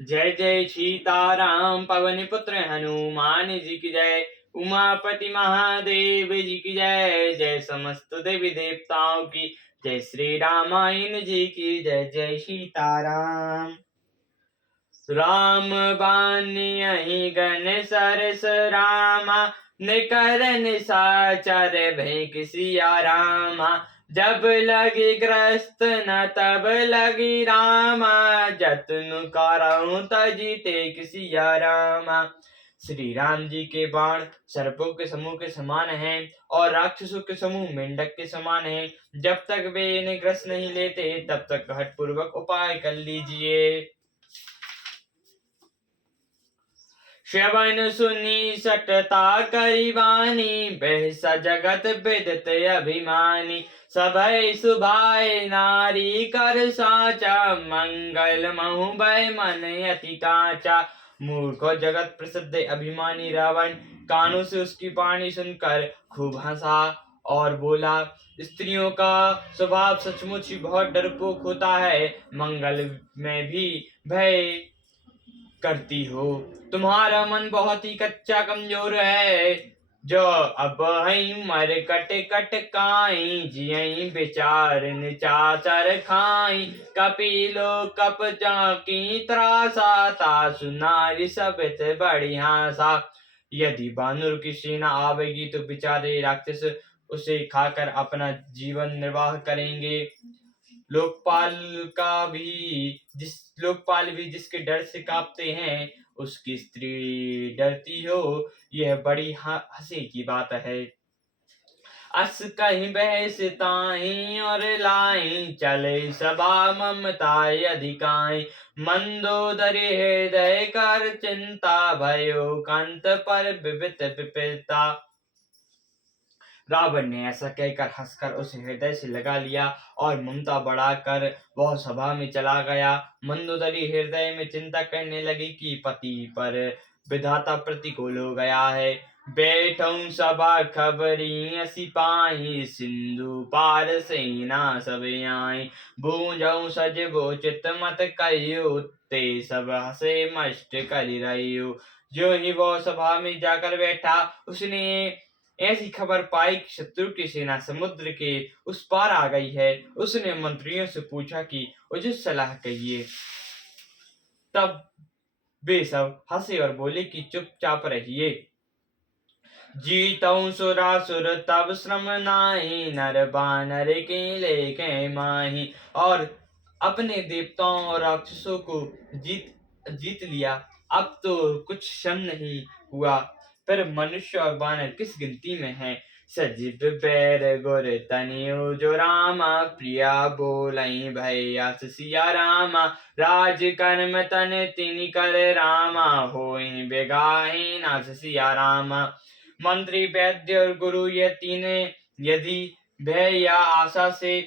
जय जय सीताराम पवन पुत्र हनुमान जी की जय। उमापति महादेव जी की जय। जय समस्त देवी देवताओं की जय। श्री रामायण जी की जय। जय सीताराम। राम बानियहि गण सरस रामा, निकर निशाचर भेंक सिया रामा। जब लगी ग्रस्त न तब लगी रामा, जतनु करहु तजि टेक सिया रामा। श्री राम जी के बाण सर्पों के समूह के समान हैं और राक्षसों के समूह मेंढक के समान हैं। जब तक वे इन्हें ग्रस्त नहीं लेते तब तक हठपूर्वक उपाय कर लीजिए। श्रवण सुनी सटता करी वाणी, बहसा जगत विदित अभिमानी। सभय सुभाय नारी कर साचा, मंगल महु भय मन अति काचा। मूर्ख जगत प्रसिद्ध अभिमानी रावण कानों से उसकी वाणी सुनकर खूब हंसा और बोला, स्त्रियों का स्वभाव सचमुच ही बहुत डरपोक होता है। मंगल में भी भय करती हो। तुम्हारा मन बहुत ही कच्चा कमजोर है। जो अब हई मर कट कट काई, जियई विचार निचाचर खाई। कपिलो कप जाकी त्रासा, तासु नारी सबित बड़ी हासा। यदि बानर की सेना आवेगी तो बेचारे राक्षस उसे खाकर अपना जीवन निर्वाह करेंगे। लोकपाल लोकपाल भी जिसके डर से कांपते हैं, उसकी स्त्री डरती हो, यह बड़ी हंसी की बात है। अस कहीं बहस ताई और लाई, चले सभा ममताय अधिकाई। मंदोदरी हृदय कर चिंता, भयो कंत पर विवित विपिता। रावण ने ऐसा कहकर हंसकर उसे हृदय से लगा लिया और ममता बढ़ाकर वह सभा में चला गया। मंदोदरी हृदय में चिंता करने लगी कि पति पर विधाता प्रतिकूल हो गया है। बैठऊं सभा खबरी सिपाही, सिंधु पार सेना सब आई। बूझऊं सजबो चित मत कहियो, ते सब हंसे मस्त करि रहियो। जो ही वह सभा में जाकर बैठा, उसने ऐसी खबर पाई कि शत्रु की सेना समुद्र के उस पार आ गई है। उसने मंत्रियों से पूछा कि उचित सलाह कहिए। तब वे सब हंसे और बोले कि चुपचाप रहिए। जीतऊं सुरासुर तब श्रम नाहि, नर बानर के लेखे माही। और अपने देवताओं और राक्षसों को जीत लिया। अब तो कुछ श्रम नहीं हुआ, पर मनुष्य और बानर किस गिनती में हैं। सजीव बैर गुर तनियो जो रामा, प्रिया बोलई भय अस सिया रामा। राज कर्म तन तिनि कर रामा, होई बेगाहि नाथ सिया रामा। मंत्री वैद्य और गुरु ये तीनों यदि भय या आशा से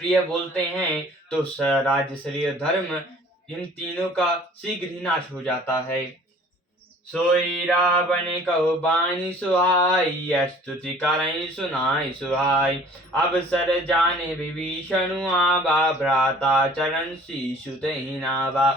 प्रिय बोलते हैं तो राज्य शरीर धर्म इन तीनों का शीघ्र ही नाश हो जाता है। सोई रावण कहो बानी सुहाई, स्तुति करई सुनाई सुहाई। अवसर जाने विभीषण आवा, भ्राता चरण शीशु तेहि नावा।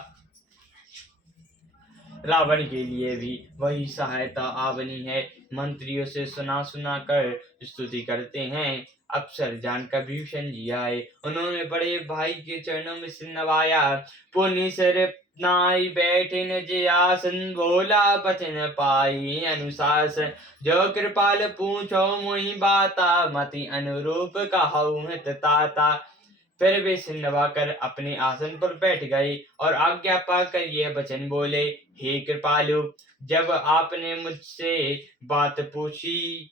रावण के लिए भी वही सहायता आवनी है। मंत्रियों से सुना सुना कर स्तुति करते हैं। अफसर जानकर भीषण जी आए, उन्होंने बड़े भाई के चरणों में सिर नवाया। पुनि सिर नाई बैठे निज आसन, बोला बचन पाई अनुशासन। जो कृपाल पूछो मोहि बाता, मति अनुरूप कहूँ हित ताता। फिर वे सिर नवाकर अपने आसन पर बैठ गए और आज्ञा पाकर यह वचन बोले, हे कृपालु, जब आपने मुझसे बात पूछी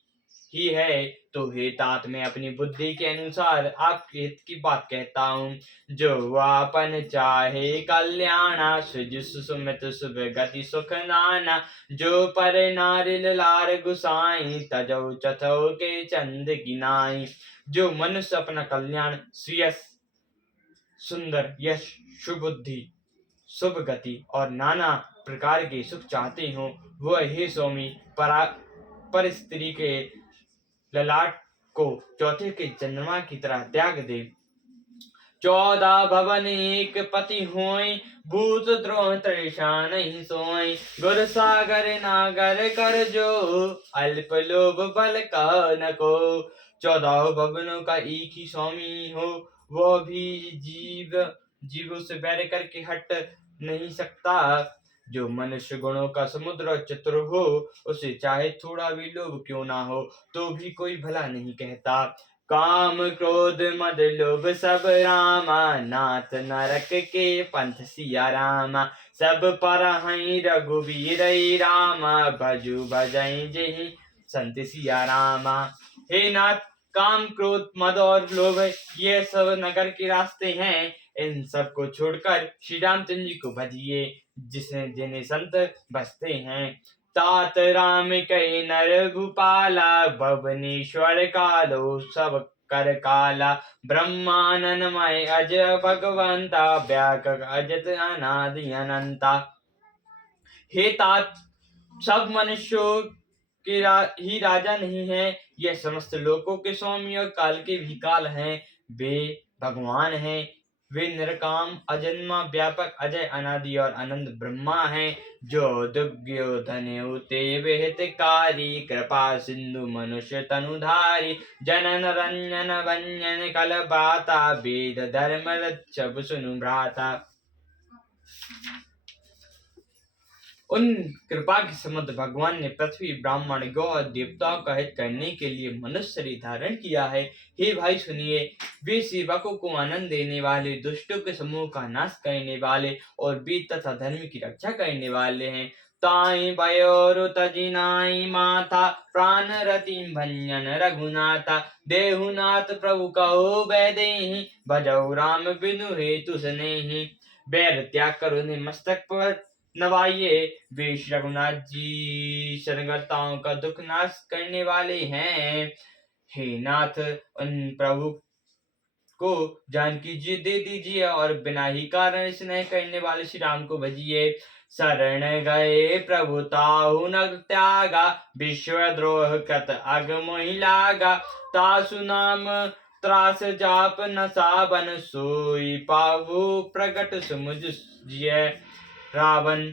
ही है तो हे तात, मैं अपनी बुद्धि के अनुसार आपके हित की बात कहता हूँ। जो आपन चाहे कल्याणा, सृज सुमित शुभ गति सुख नाना। जो पर नारिल लार गुसाई, तजौ चथौ के चंद गिनाई। जो मनुष्य अपना कल्याण, श्रेयस, सुंदर यश, सुबुद्धि, शुभ गति और नाना प्रकार के सुख चाहते हो, वह हे स्वामी पर स्त्री के ललाट को चौथे के चंद्रमा की तरह त्याग दे। 14 भवन एक पति होय, भूत द्रोह तृषा नहीं सोय। गुर सागर नागर कर जो, अल्प लोभ बल का न को। 14 भवनों का एक ही स्वामी हो, वह भी जीवों से बैर करके हट नहीं सकता। जो मनुष्य गुणों का समुद्र चतुर हो, उसे चाहे थोड़ा भी लोभ क्यों ना हो, तो भी कोई भला नहीं कहता। काम क्रोध मद लोभ सब रामा, नाथ नरक के पंथ सिया रामा। सब पर हई रघुवीर रामा, भजु भजई जही संत सिया रामा। हे नाथ, काम क्रोध मद और लोभ ये सब नगर के रास्ते हैं। इन सब को छोड़कर श्री रामचंद्र जी को भजिए, जिन्हें संत बसते हैं। तात राम कई नर भूपाला, भवनेश्वर कालो सब कर काला। ब्रह्मानंदमय अज भगवंता, व्याक अजत अनादि अनंता। हे तात, सब मनुष्यों के ही राजा नहीं है, यह समस्त लोकों के स्वामी और काल के भी काल हैं। वे भगवान हैं। वे निरकाम, अजन्मा, व्यापक, अजय, अनादि और अनंत ब्रह्मा हैं। जो दुर्योधन ते विहितकारी, कृपा सिंधु मनुष्य तनुधारी। जनन रंजन भंजन कल बाता, वेद धर्म रक्षक सुनु भ्राता। उन कृपा के समुद्र भगवान ने पृथ्वी, ब्राह्मण, गौ और देवताओं का हित करने के लिए मनुष्य शरीर धारण किया है। हे भाई सुनिए, वे सेवकों को आनंद देने वाले, दुष्टों के समूह का नाश करने वाले और वेद तथा धर्म की रक्षा करने वाले हैं। ताई भयो तजिनाई माथा, प्राण रति भंजन रघुनाथा। देहुनाथ प्रभु कहो बैदेहि, भजौ राम बिनु हेतु सनेहि। बैर त्याग कर उन्हें मस्तक पर नवाइए। वे रघुनाथ जी शरणगताओं का दुख नाश करने वाले हैं। हे नाथ, उन प्रभु को जानकी जी दे दीजिए और बिना ही कारण स्नेह करने वाले श्री राम को भजिए। शरण गए प्रभु ताहु न त्यागा, विश्वद्रोह कृत अग मोहि लागा। तासु नाम त्रास जाप न सावन, सोई पाहु प्रगट समुझ जिय रावण।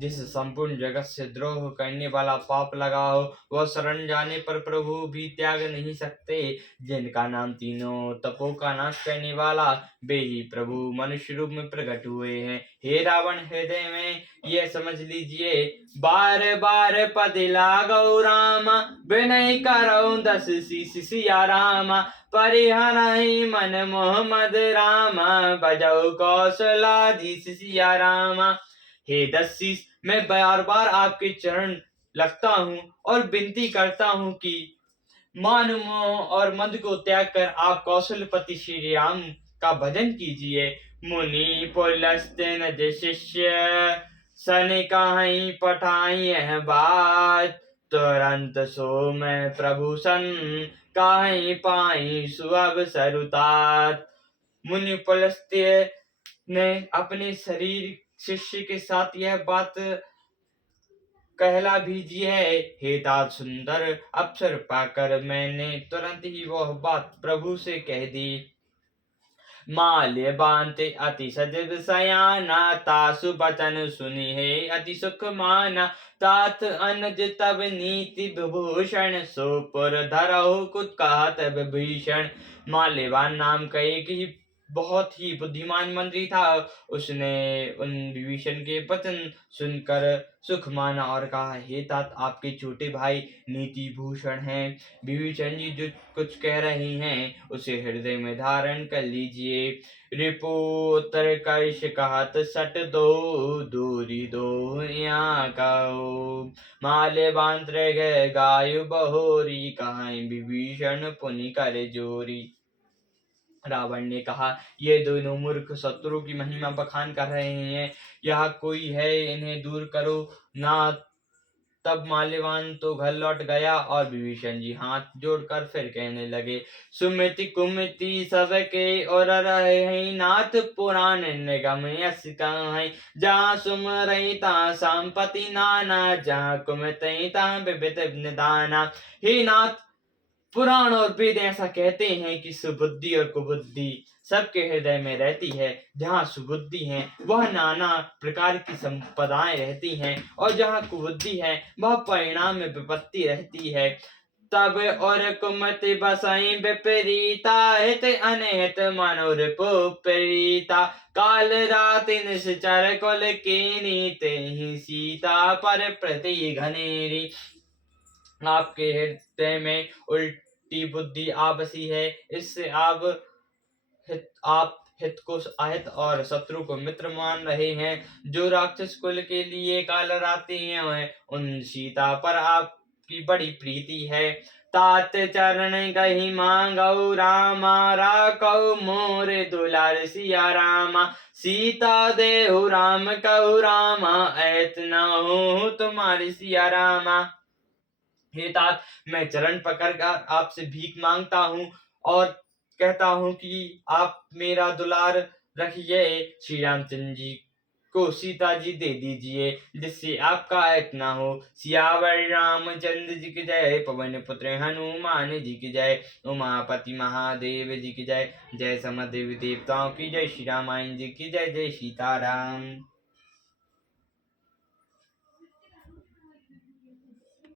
जिस संपूर्ण जगत से द्रोह करने वाला पाप लगा हो, वह शरण जाने पर प्रभु भी त्याग नहीं सकते। जिनका नाम तीनों तपों का नाश करने वाला, वे ही प्रभु मनुष्य रूप में प्रकट हुए हैं। हे रावण, हृदय में यह समझ लीजिए, बार बार पद लागौ रामा, विनय करौ दस शीस सिया रामा। परिहरहि मन मोह मद रामा, भजौ कौशलाधीश सिया रामा। हे 10 शीस, मैं बार बार आपके चरण लगता हूँ और विनती करता हूँ कि मान मोह और मद को त्याग कर आप कौशलपति श्री राम का भजन कीजिए। मुनि पुलस्त्य निज शिष्य, सन काहि पठाई यह बात। तुरंत सो मैं प्रभु सन, काहि पाई सुअवसर उतात। मुनि पुलस्त्य ने अपने शरीर शिष्य के साथ यह बात कहला भेजी है। हे तात सुंदर, अवसर पाकर मैंने तुरंत ही वह बात प्रभु से कह दी। माल्य बांते अति सजब सयाना, तासु बचन सुनि है अति सुख माना। तात अनुज तब नीति विभूषण, सो पुर धरहु कुत कहत विभीषण। माल्यवान नाम का एक ही बहुत ही बुद्धिमान मंत्री था। उसने उन विभीषण के वचन सुनकर सुख माना और कहा, हे तात, आपके छोटे भाई नीति भूषण हैं। विभीषण जी जो कुछ कह रहे हैं उसे हृदय में धारण कर लीजिए। रिपु उत्तर कर्ष कहत सट दो, दूरी दो यहाँ कहो। माल्यवान गए गायु बहोरी, कहाई विभीषण पुनि कर जोरी। रावण ने कहा, ये दोनों मूर्ख शत्रु की महिमा बखान कर रहे हैं, यह कोई है, इन्हें दूर करो ना। तब माल्यवान तो घर लौट गया और विभीषण जी हाथ जोड़कर फिर कहने लगे, सुमिति कुमिति सबके और रहे नाथ, पुराण निगम यस कहाई। जहाँ सुमरहि तहाँ संपत्ति नाना, जहाँ कुमिति तहाँ विविध निदाना। हे नाथ, पुराण और वेद ऐसा कहते हैं कि सुबुद्धि और कुबुद्धि सबके हृदय में रहती है। जहाँ सुबुद्धि है वह नाना प्रकार की संपदाएं रहती हैं, और जहाँ कुबुद्धि है वह परिणाम में विपत्ति रहती है। तब और कुमति बसाई विपरीता, हित अनहित मनोरिपुपरीता। काल राति निश्चर कुल कीनी, तेहि सीता पर प्रति घनेरी। आपके हृदय में उल्टी बुद्धि आ बसी है, इससे आप हित को अहित और शत्रु को मित्र मान रहे हैं। जो राक्षस कुल के लिए काल रात्रि हैं, उन सीता पर आपकी बड़ी प्रीति है। तात चरण गही मांगौ रामा, राखौ मोर दुलार सिया रामा। सीता देहु राम कहु रामा, ऐत न हो तुम्हारी सिया रामा। हे तात, मैं चरण पकड़कर आपसे भीख मांगता हूँ और कहता हूँ कि आप मेरा दुलार रखिए। श्री रामचंद्र जी को सीता जी दे दीजिए, जिससे आपका ऐत ना हो। सियावर रामचंद्र जी की जय, पवन पुत्र हनुमान जी की जय, उमापति महादेव जी की जय। जय समस्त देवी देवताओं की जय, श्री रामायण जी की जय। जय सीताराम।